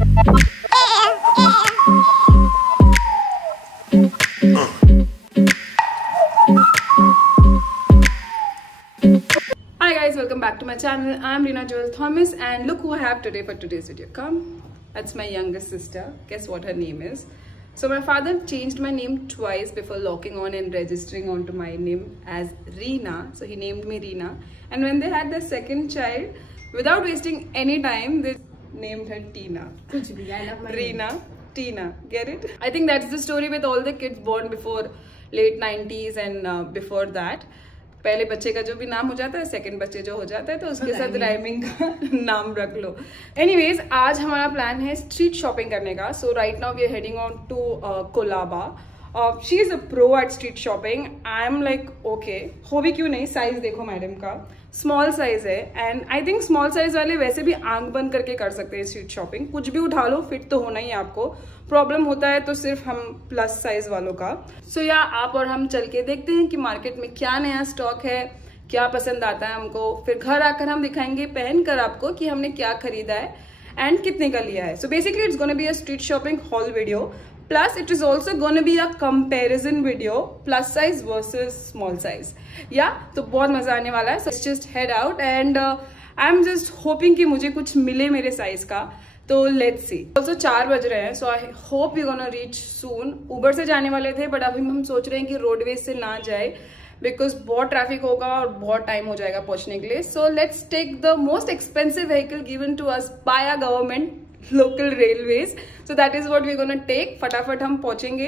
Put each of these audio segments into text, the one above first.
Hi guys, welcome back to my channel. I'm Rina Joel Thomas and look who I have today for today's video. Come, that's my youngest sister. Guess what her name is? So my father changed my name twice before locking on and registering onto my name as Rina. So he named me Rina. And when they had their second child, without wasting any time, they named her Tina. I love my Rina, Tina. Get it? I think that's the story with all the kids born before late 90s and before that. पहले बच्चे का जो भी नाम हो जाता है, second बच्चे जो हो जाता है तो उसके साथ राइमिंग का नाम रख लो. एनीवेज, आज हमारा प्लान है स्ट्रीट शॉपिंग करने का. So right now we are heading on to Colaba. She is a pro at street shopping. I am like okay, हो भी क्यों नहीं. साइज देखो मैडम का, स्मॉल साइज है and I think small size वाले वैसे भी आंख बंद करके कर सकते हैं स्ट्रीट शॉपिंग. कुछ भी उठा लो, फिट तो होना ही है आपको. प्रॉब्लम होता है तो सिर्फ हम प्लस साइज वालों का. सो या आप और हम चल के देखते हैं कि मार्केट में क्या नया स्टॉक है, क्या पसंद आता है हमको. फिर घर आकर हम दिखाएंगे पहन कर आपको कि हमने क्या खरीदा है एंड कितने का लिया है. So basically it's gonna be a street shopping hall video. Plus, it is also going to be a comparison video, plus size versus small size. Yeah, तो बहुत मजा आने वाला है. So let's just head out and I'm just hoping कि मुझे कुछ मिले मेरे size का. तो let's see. Also 4 बज रहे हैं, so I hope we're gonna reach soon. Uber से जाने वाले थे, but अभी हम सोच रहे हैं कि रोडवेज से ना जाए, because बहुत ट्रैफिक होगा और बहुत टाइम हो जाएगा पहुंचने के लिए. So let's take the most expensive vehicle given to us by our government, local railways. So that is what we gonna take. फटाफट हम पहुंचेंगे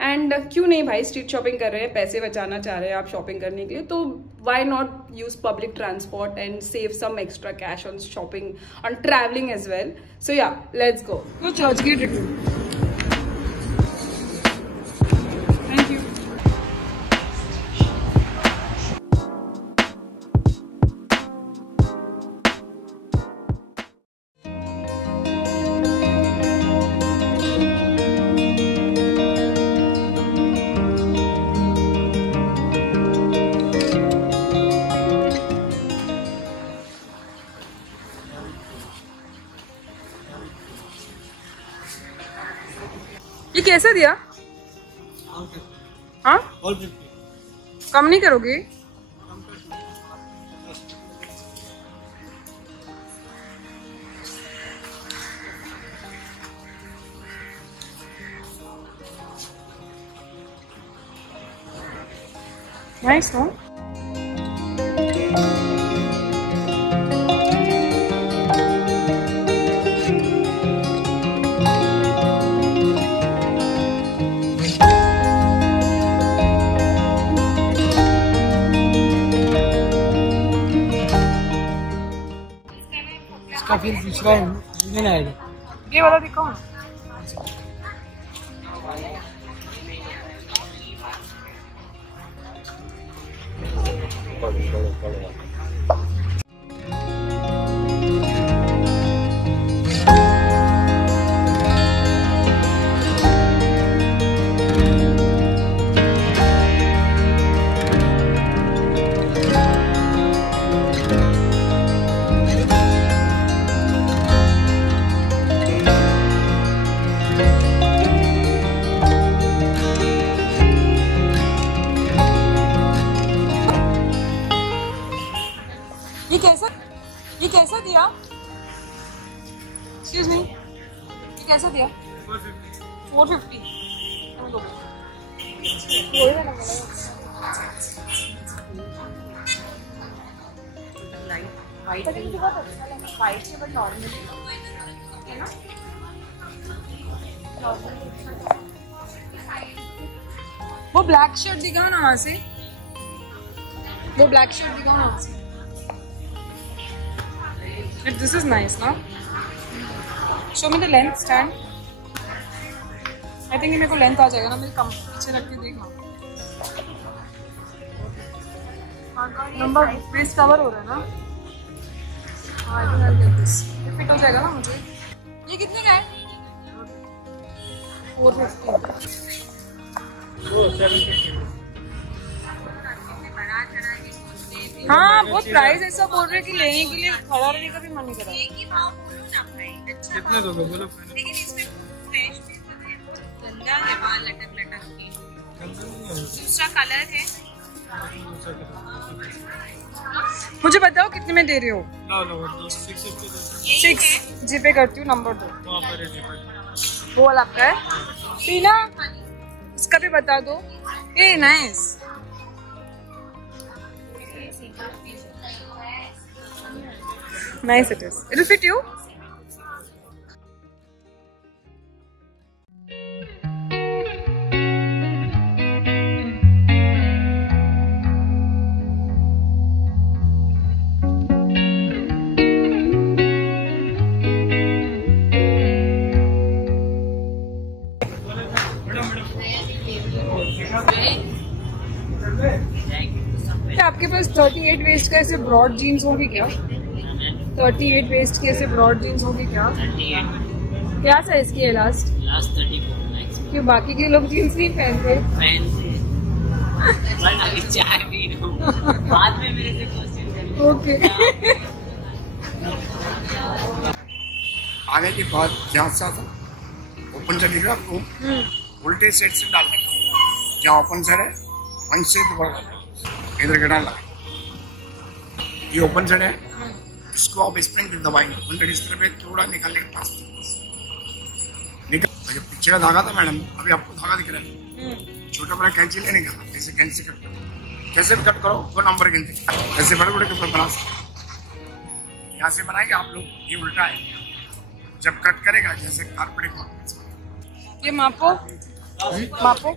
एंड क्यों नहीं भाई, स्ट्रीट शॉपिंग कर रहे हैं, पैसे बचाना चाह रहे हैं आप शॉपिंग करने के लिए, तो why not use public transport and save some extra cash on shopping, on travelling as well. So yeah, let's गो. तो चर्च गेट. Thank you. ये कैसे दिया? हाँ, कम नहीं करोगे? Nice no. फिर दूसरा नहीं आएगा. ये वाला दिखाओ. ये कैसा दिया? एक्सक्यूज मी, ये कैसा दिया? 450. वो ब्लैक शर्ट दिखाओ ना वहाँ से. वो ब्लैक शर्ट दिखाओ ना वहाँ से. This is nice, no? Show me the length, stand. I think मेरे को length आ जाएगा ना. मेरे कम पीछे रख के देखना. नंबर वेस्ट कवर हो रहा है ना. I think I'll get this. ये फिट हो जाएगा ना मुझे. ये कितने का है? 450. हाँ, बहुत प्राइस ऐसा बोल रहे कि लेने के लिए खड़ा रहने का भी मन नहीं कर रहा. कितने दोगे बोलो? लेकिन इसमें फ्रेश भी गंदा है, बाल लटक लटक के। दूसरा कलर है। मुझे बताओ कितने में दे रहे हो? 6 जीपे करती हूँ, नंबर दो। वो वाला आपका है? टीना इसका भी बता दो। A nice. Nice it is. It will fit you. आपके पास 38 वेस्ट का ऐसे ब्रॉड जीन्स होगी क्या? 38 वेस्ट की ऐसे ब्रॉड जीन्स होगी क्या? 38 क्या साइज की है लास्ट? 34 क्यों बाकी के लोग जीन्स नहीं पहनते? बाद में मेरे से क्वेश्चन ओके। आने के बाद जहाँ सा था ओपन से दिख रहा आपको, उल्टे साइड से डालने का। जहाँ ओपन साइड है वहीं से दोबारा इधर के डालना। ये ओपन साइड है, इसको आप स्प्रिंग दबाएंगे उल्टे इस तरह पे थोड़ा निकालने के पास निकल। जब पीछे का धागा था मैडम, अभी आपको धागा दिख रहा है, छोटा बड़ा कैंची लेने का, ऐसे कैंची कट करो, कैसे भी कट करो 2 नंबर गिनती, ऐसे बड़े बड़े कपड़े बना सकते। यहाँ से बनाएंगे आप लोग, ये उल्टा है, जब कट करेगा जैसे कारपेट को ये मापो मापो।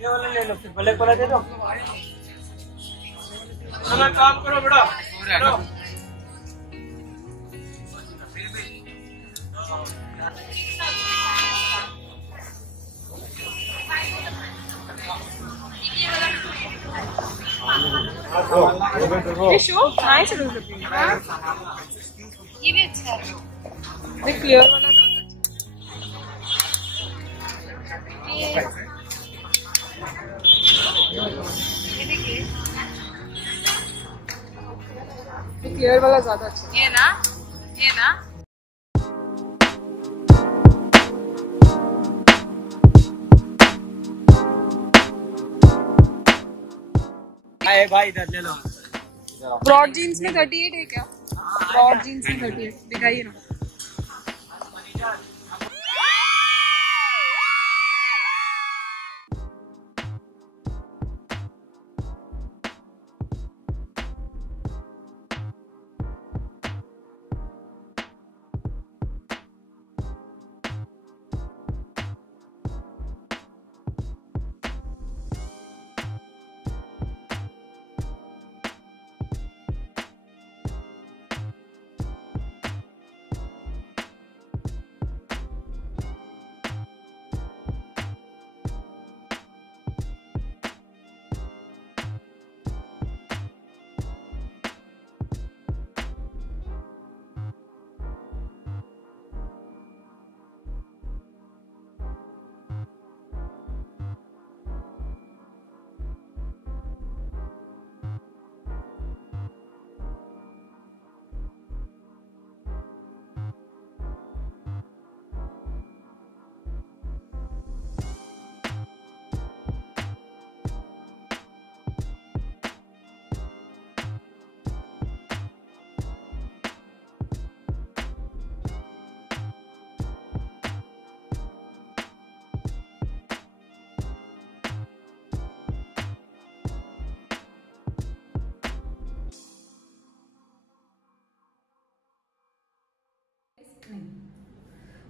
ये वाला ले लो, फिर ब्लैक वाला दे दो। चलो काम करो बेटा। ये शो नाइस है। ये भी अच्छा है। ये क्लियर वाला ज्यादा ये देखिए, क्लियर वाला ज्यादा अच्छा। ये ना भाई इधर ले लो। ब्रॉड जीन्स में 38 है क्या? ब्रॉड जीन्स में 38 दिखाइए ना।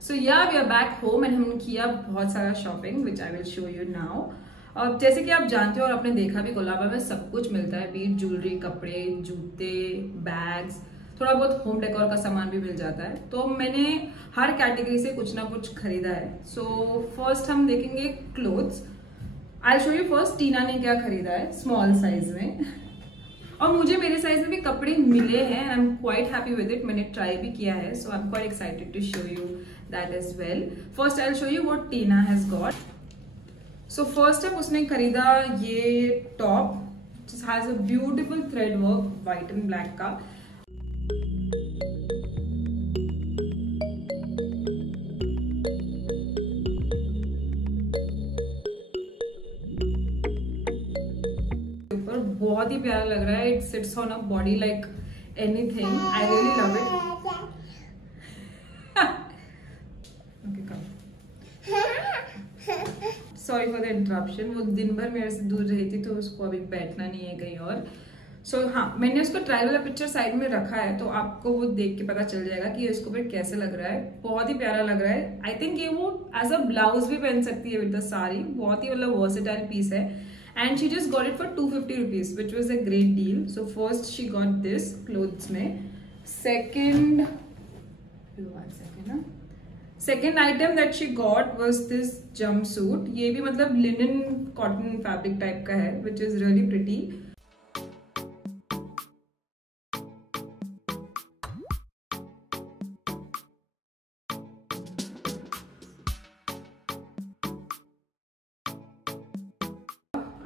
So yeah we are back home and हमने किया बहुत सारा shopping which I will show you now. और जैसे कि आप जानते हो और आपने देखा भी, कोलाबा में सब कुछ मिलता है, बीट ज्वेलरी, कपड़े, जूते, बैग्स, थोड़ा बहुत होम डेकोर का सामान भी मिल जाता है। तो मैंने हर कैटेगरी से कुछ ना कुछ खरीदा है। सो फर्स्ट हम देखेंगे clothes. I show you first Tina ने क्या खरीदा है स्मॉल साइज में, और मुझे मेरे साइज में भी कपड़े मिले हैं and I am quite happy with it. मैंने ट्राई भी किया है, so I am quite excited to show you that as well. First I'll show you what Tina has got. So first up उसने खरीदा ये top, which has a beautiful thread work, white and black का. बहुत ही प्यारा लग रहा है. It sits on a body like anything. I really love it. Sorry for the interruption. वो दिन भर मेरे से दूर रही थी तो उसको अभी बैठना नहीं है कहीं और. सो हाँ, मैंने उसको ट्रायल वाला पिक्चर साइड में रखा है तो आपको वो देख के पता चल जाएगा कि इसको फिर कैसे लग रहा है. बहुत ही प्यारा लग रहा है. आई थिंक ये वो एज अ ब्लाउज भी पहन सकती है विद द साड़ी. बहुत ही मतलब वर्सेटाइल पीस है. And she just got it for 250 rupees, which was a great deal. So first she got this clothes में. Second item that she got was this jumpsuit. ये भी मतलब linen cotton fabric type का है, which is really pretty.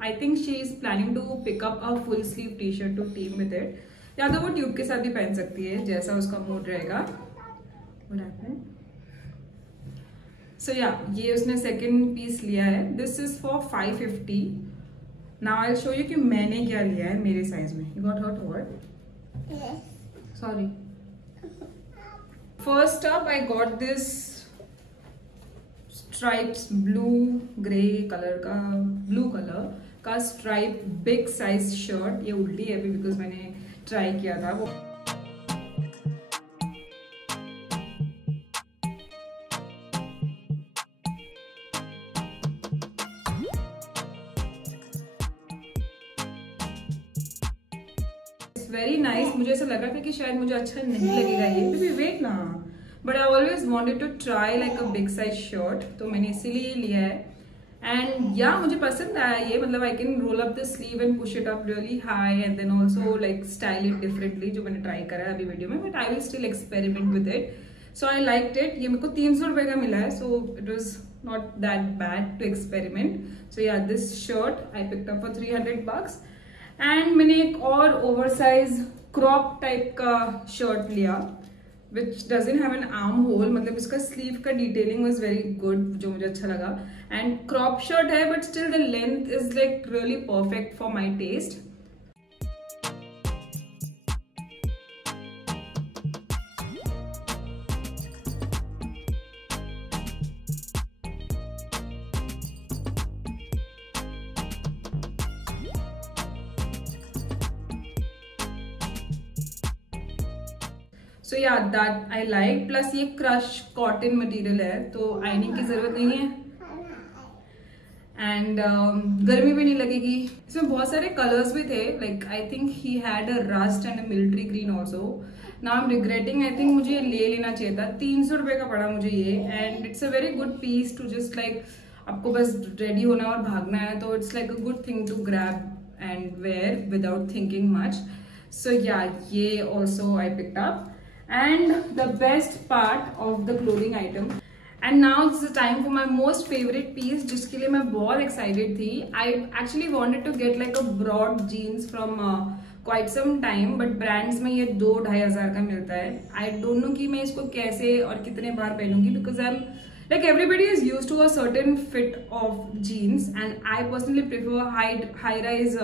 I think she is planning to pick up a full sleeve t-shirt to team with it. या तो वो tube के साथ भी पहन सकती है जैसा उसका मूड रहेगा. So yeah, ये उसने second piece लिया है. This is for 550. Now I'll show you कि मैंने क्या लिया है मेरे size में. You got hurt or what? Yes. Sorry. First up, I got this stripes blue grey color का blue color का स्ट्राइप बिग साइज शर्ट. ये उल्टी है अभी बिकॉज मैंने ट्राई किया था वो. It's very nice. मुझे ऐसा लगा था कि शायद मुझे अच्छा नहीं लगेगा ये. वेट ना, but I always wanted to try like a big size shirt, तो मैंने इसीलिए लिया है. एंड या मुझे पसंद आया ये. मतलब I can roll up the sleeve and push it up really high and then also like style it differently, जो मैंने ट्राई करा है अभी वीडियो में. But I will still experiment with it. So I liked it. ये मेरे को 300 रुपए का मिला है. So it was not that bad to experiment. So yeah this shirt I picked up for 300 bucks. And मैंने एक और ओवरसाइज क्रॉप टाइप का शर्ट लिया which doesn't have an arm hole. मतलब इसका स्लीव का डिटेलिंग was very good, जो मुझे अच्छा लगा. एंड क्रॉप शर्ट है but still the length is like really perfect for my taste. So yeah that I like. Plus ये crush cotton material है तो आयनिंग की जरूरत नहीं है एंड गर्मी भी नहीं लगेगी. इसमें बहुत सारे कलर्स भी थे. Like I think he had a rust and a military green also. Now I am regretting. I think मुझे ले लेना चाहिए था. 300 रुपए का पड़ा मुझे ये. And it's a very good piece to just like आपको बस रेडी होना और भागना है तो it's like a good thing to grab and wear without thinking much. So yeah ये also I picked up. And the best part of the clothing item, and now it's the time for my most favorite piece जिसके लिए मैं बहुत excited थी. I actually wanted to get like a broad jeans from quite some time, but brands में ये 2-2.5 हज़ार का मिलता है. I don't know कि मैं इसको कैसे और कितने बार पहनूंगी because I'm like everybody is used to a certain fit of jeans and I personally prefer high rise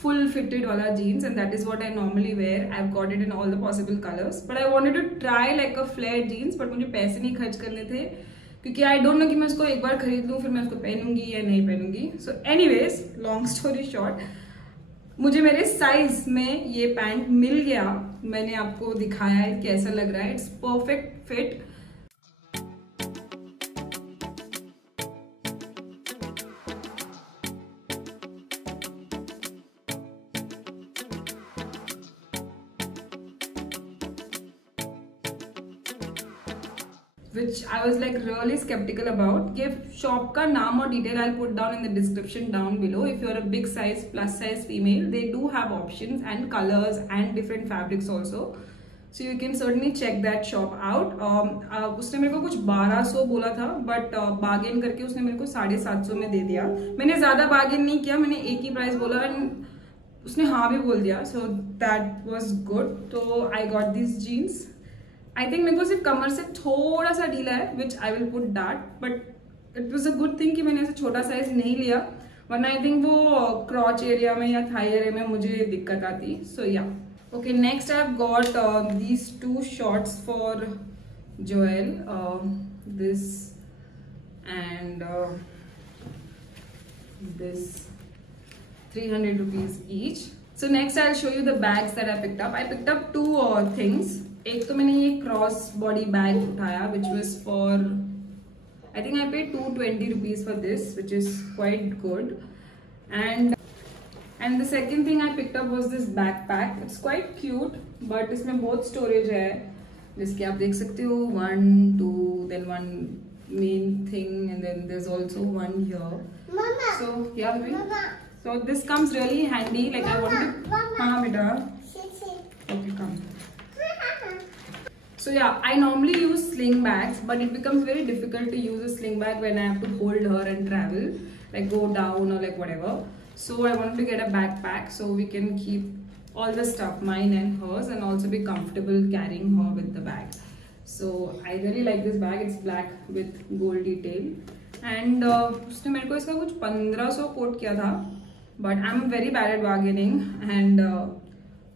full fitted wala jeans and that is what I normally wear. I've got it in all the possible colors but I wanted to try like a flared jeans but मुझे पैसे नहीं खर्च करने थे क्योंकि I don't know कि मैं उसको एक बार खरीद लूँ फिर मैं उसको पहनूंगी या नहीं पहनूंगी. So anyways, long story short, मुझे मेरे साइज में ये पैंट मिल गया. मैंने आपको दिखाया है कैसा लग रहा है. It's perfect fit. Which I was like really skeptical about. ये shop का नाम और detail I'll put down in the description down below. If you're a big size plus size female, they do have options and colors and different fabrics also. so you can certainly check that shop out. उसने मेरे को कुछ 1200 बोला था, but bargain करके उसने मेरे को 750 में दे दिया. मैंने ज्यादा बार्गेन नहीं किया, मैंने एक ही प्राइस बोला एंड उसने हाँ भी बोल दिया, so that was good. तो I got these jeans. I think मेरे को सिर्फ कमर से थोड़ा सा ढीला है, which I will put that, but it was a good thing कि मैंने ऐसे छोटा साइज नहीं लिया, वरना आई थिंक वो क्रॉच एरिया में या थाई एरिया में मुझे दिक्कत आती. सो या okay, next I've got these two shorts for Joel, this and this, 300 rupees each. So next I'll show you the bags that I picked up. I picked up two things. एक तो मैंने ये cross body bag उठाया, which was for, I think I paid 220 rupees for this, which is quite good. And the second thing I picked up was this backpack. It's quite cute, but इसमें बहुत storage है, जिसके आप देख सकते हो 1, 2, then one main thing, and then there's also one here. Mama. So yeah, baby. So this comes really handy. Like I want to. हाँ बेटा. Okay, come. So yeah, I normally use sling bags, but it becomes very difficult to use a sling bag when I have to hold her and travel, like go down or like whatever. So I wanted to get a backpack so we can keep all the stuff, mine and hers, and also be comfortable carrying her with the bag. So I really like this bag. It's black with gold detail. And उसने मेरे को इसका कुछ 1500 coat किया था, but I'm very bad at bargaining, and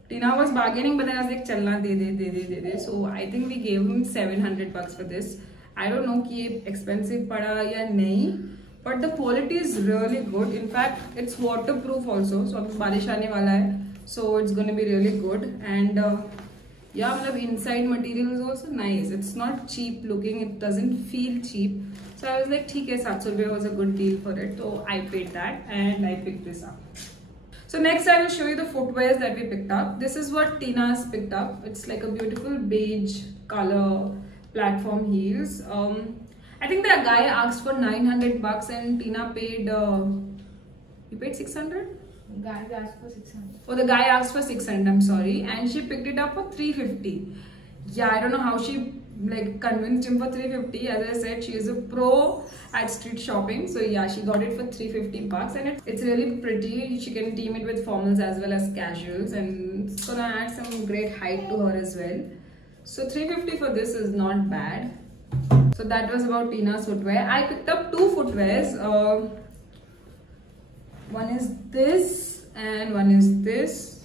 Tina was bargaining, but then I was like चलना दे. So I think we gave him $700 for this. I don't know कि ये expensive पड़ा या नहीं, but the quality is really good. In fact, it's waterproof also. So अभी बारिश आने वाला है, so it's going to be really good. And yeah, मतलब inside material is also nice. It's not cheap looking. It doesn't feel cheap. So I was like, ठीक है, 700 रुपये was a good deal for it. So I paid that and I picked this up. So next I will show you the footwears that we picked up. This is what Tina's picked up. It's like a beautiful beige color platform heels. I think the guy asked for $900 and Tina paid, you paid 600? Guy asked for 600. Oh, the guy asked for 600, I'm sorry. And she picked it up for 350. Yeah, I don't know how she like convinced him for 350. As I said, she is a pro at street shopping. So yeah, she got it for $350 and it's really pretty. She can team it with formals as well as casuals, and it's gonna add some great height to her as well. So $350 for this is not bad. So that was about Tina's footwear. I picked up two footwears. One is this and one is this.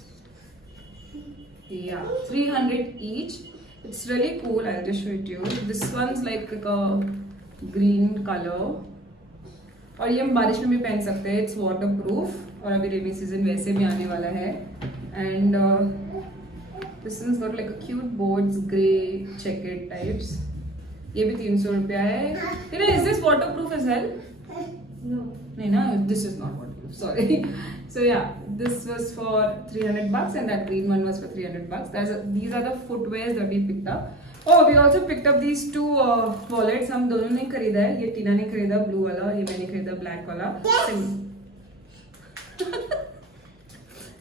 Yeah, 300 each. It's really cool. I'll just show it to you. This one's like a green color. और ये हम बारिश में भी पहन सकते हैं. It's waterproof. और अभी rainy season वैसे भी आने वाला है. And this one's got like a cute boards, grey checkered types. ये भी 300 रुपया है. Is this waterproof as well? No. नहीं ना, this is not waterproof. Sorry. So yeah, this was for $300 and that green one was for $300. These are the footwears that we picked up. Oh, we also picked up these two wallets. हम दोनों ने खरीदा है. ये टीना ने खरीदा blue वाला और ये मैंने खरीदा black वाला.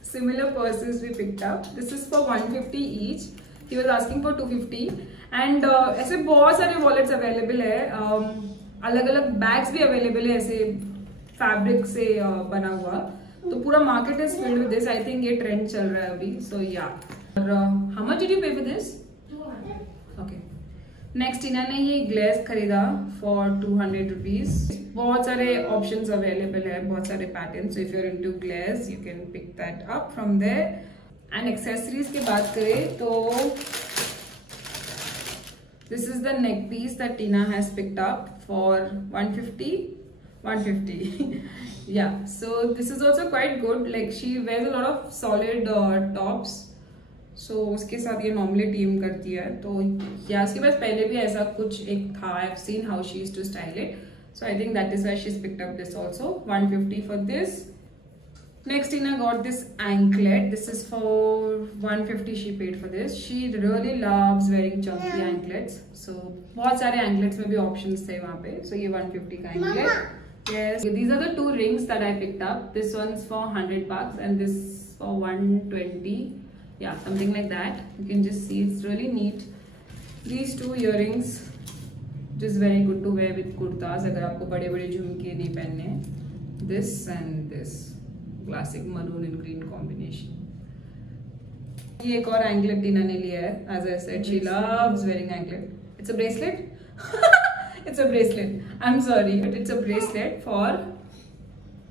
Similar purses we picked up. This is for $150 each. He was asking for $250. And ऐसे बहुत सारे wallets available है. अलग-अलग bags भी available है ऐसे fabric से बना हुआ. तो पूरा market is filled with this. I think ये trend चल रहा है अभी. So yeah. और how much did you pay for this? 200. Okay. Next टीना ने ये glaze खरीदा for 200 rupees. बहुत सारे options available है, बहुत सारे patterns. So if you're into glaze, you can pick that up from there. And accessories की बात करें तो this is the neck piece that Tina has picked up for $150. Yeah, so this is also quite good. Like she wears a lot of solid tops. So उसके साथ ये normally team करती है. तो या उसके पास पहले भी ऐसा कुछ एक था. I've seen how she used to style it. So I think that is why she's picked up this also. $150 for this. Next Tina got this anklet. This is for $150 she paid for this. She really loves wearing chunky anklets. So बहुत सारे anklets में भी options थे वहाँ पे. So ये $150 का anklet. Yes. These are the two rings that I picked up. This one's for $100 and this for $120. Yeah, something like that. You can just see it's really neat. These 2 earrings, which is very good to wear with kurtas अगर आपको बड़े बड़े झुमके नहीं पहनने हैं. This and this classic maroon and green combination. ये एक और anklet टीना ने लिया है. As I said, she loves wearing anklet. It's a bracelet. It's a bracelet. I'm sorry, but it's a bracelet for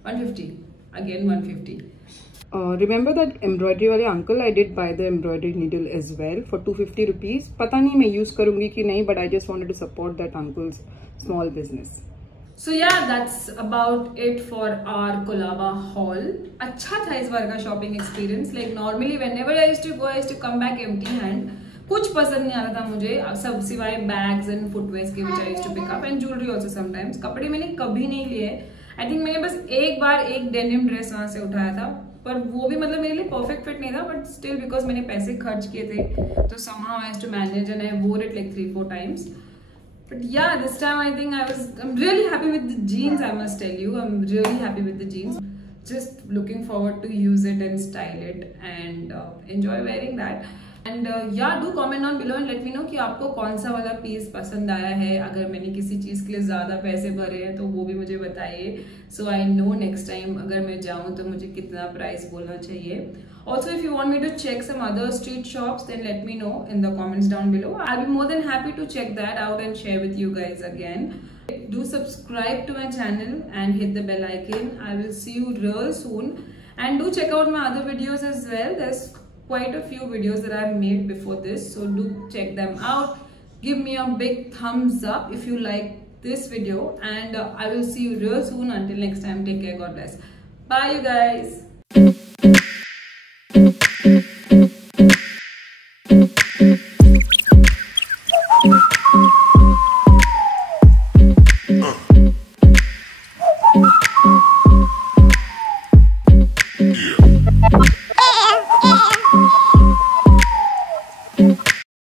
150. Again 150. Remember that embroidery वाले uncle? I did buy the embroidery needle as well for 250 rupees. पता नहीं मैं use करूँगी कि नहीं, but I just wanted to support that uncle's small business. So yeah, that's about it for our Colaba haul. अच्छा था इस बार का shopping experience. Like normally whenever I used to go, I used to come back empty hand. कुछ पसंद नहीं आ रहा था मुझे, सब सिवाय bags and footwears के which I used to pick up and jewelry also sometimes. कपड़े मैंने कभी नहीं लिए. I think मैंने बस एक बार एक denim dress वहाँ से उठाया था, पर वो भी मतलब मेरे लिए परफेक्ट फिट नहीं था, बट स्टिल बिकॉज मैंने पैसे खर्च किए थे तो somehow I used to manage and I wore it like 3-4 times. But yeah, this time I think I'm really happy with the jeans. I must tell you, I'm really happy with the jeans. Just looking forward to use it and style it and enjoy wearing that. And yeah, do comment down below and let me know कि आपको कौन सा वाला piece पसंद आया है. अगर मैंने किसी चीज़ के लिए ज़्यादा पैसे भरे हैं तो वो भी मुझे बताइए. So I know next time अगर मैं जाऊँ तो मुझे कितना प्राइस बोलना चाहिए. Also, if you want me to check some other street shops, then let me know in the comments down below. I'll be more than happy to check that out and share with you guys again. Do subscribe to my channel and hit the bell icon. I will see you real soon. And do check out my other videos as well. There's quite a few videos that I've made before this, so do check them out. Give me a big thumbs up if you like this video, and I will see you real soon. Until next time, take care, God bless. Bye you guys. Yeah.